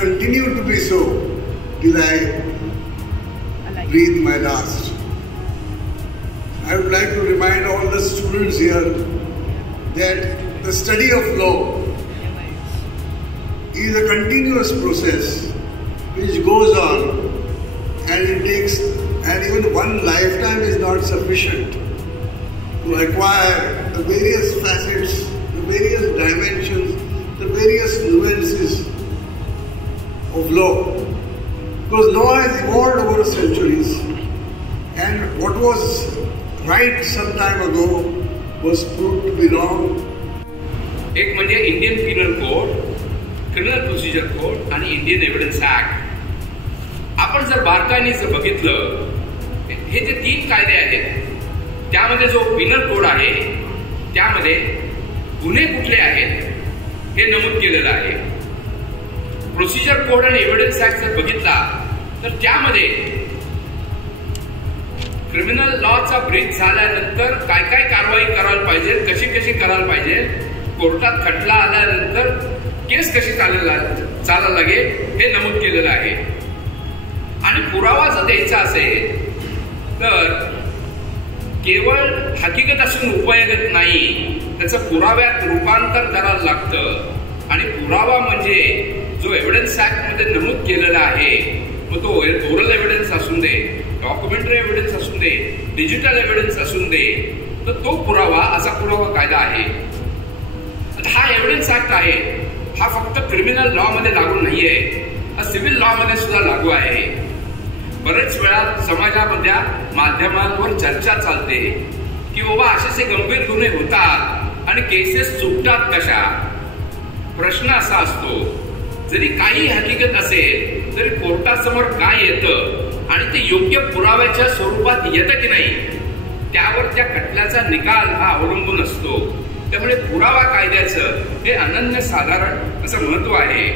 continue to be so till I breathe my last. I would like to remind all the students here that the study of law is a continuous process which goes on, and it takes, and even one lifetime is not sufficient to acquire the various facets, the various dimensions, the various nuances of law. Because law has evolved over centuries, and what was right some time ago was proved to be wrong. एक म्हणजे Indian penal code, criminal procedure code आणि Indian evidence act. आपण जर बारकाईने बघितलं, हे जे 3 कायदे आहेत त्यामध्ये जो पिनल कोड आहे त्यामध्ये गुन्हे कुठले आहेत हे नमूद केलेलं आहे. प्रोसिजर कोड आणि एव्हिडन्स ऍक्ट जर बघितला तर त्यामध्ये क्रिमिनल लॉचा ब्रीच झाल्यानंतर काय काय कारवाई करायला पाहिजे, कशी कशी करायला पाहिजे, कोर्टात खटला आल्यानंतर केस कशी चालायला लागेल हे नमूद केलेलं आहे. आणि पुरावा जर द्यायचा असेल तर केवळ हकीकत असून उपयोग नाही, त्याचं पुराव्यात रूपांतर करायला लागतं. आणि पुरावा म्हणजे जो एव्हिडन्स ऍक्ट मध्ये नमूद केलेला आहे, मग तो ओरल एव्हिडन्स असून दे, डॉक्युमेंटरी एव्हिडन्स असून दे, डिजिटल एव्हिडन्स असून दे, तर तो पुरावा असा पुरावा कायदा आहे. हा एव्हिडन्स ऍक्ट आहे, हा फक्त क्रिमिनल लॉ मध्ये लागू नाहीये, हा सिव्हिल लॉ मध्ये सुद्धा लागू आहे. बरेच वेळा समाजामध्ये माध्यमांवर चर्चा चालते की बाबा असे गंभीर गुन्हे होतात आणि केसेस सुटतात कशा. प्रश्न असा असतो, जरी काही हकीकत असेल तरी कोर्टासमोर काय येतं आणि ते योग्य पुराव्याच्या स्वरूपात येतं की नाही त्यावर त्या खटल्याचा निकाल हा अवलंबून असतो. त्यामुळे पुरावा कायद्याचं हे अनन्यसाधारण असं महत्व आहे.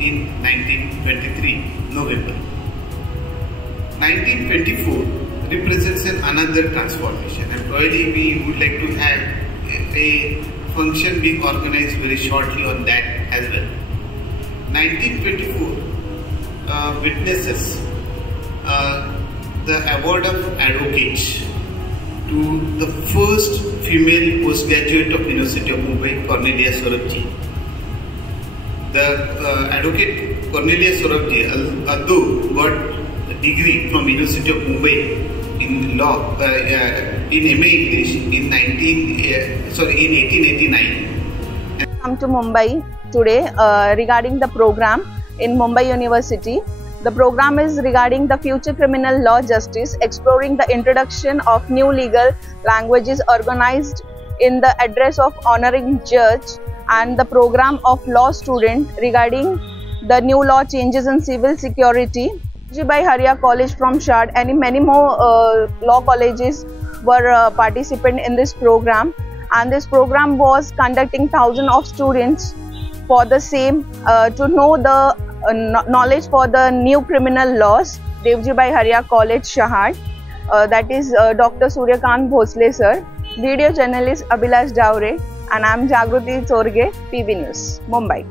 In 1923 November 1924 represents another transformation, and probably we would like to have a function being organized very shortly on that as well. 1924 witnesses the award of advocates to the first female postgraduate of University of Mumbai, Cornelia Sorabji. The advocate Cornelia Sorabji, although got a degree from University of Mumbai in law, in MA English in 1889. Come to Mumbai today regarding the program in Mumbai University. The program is regarding the future criminal law justice, exploring the introduction of new legal languages organized in the address of honoring judge, and the program of law student regarding the new law changes in civil security. Devji Harya College from Shard and many more law colleges were participant in this program, and this program was conducting thousands of students for the same to know the knowledge for the new criminal laws. Devji Harya College Shahad, that is Dr. Suryakant Bhosle sir, video journalist Abhilash Davre, and I am Jagruti Chorge, PB News, Mumbai.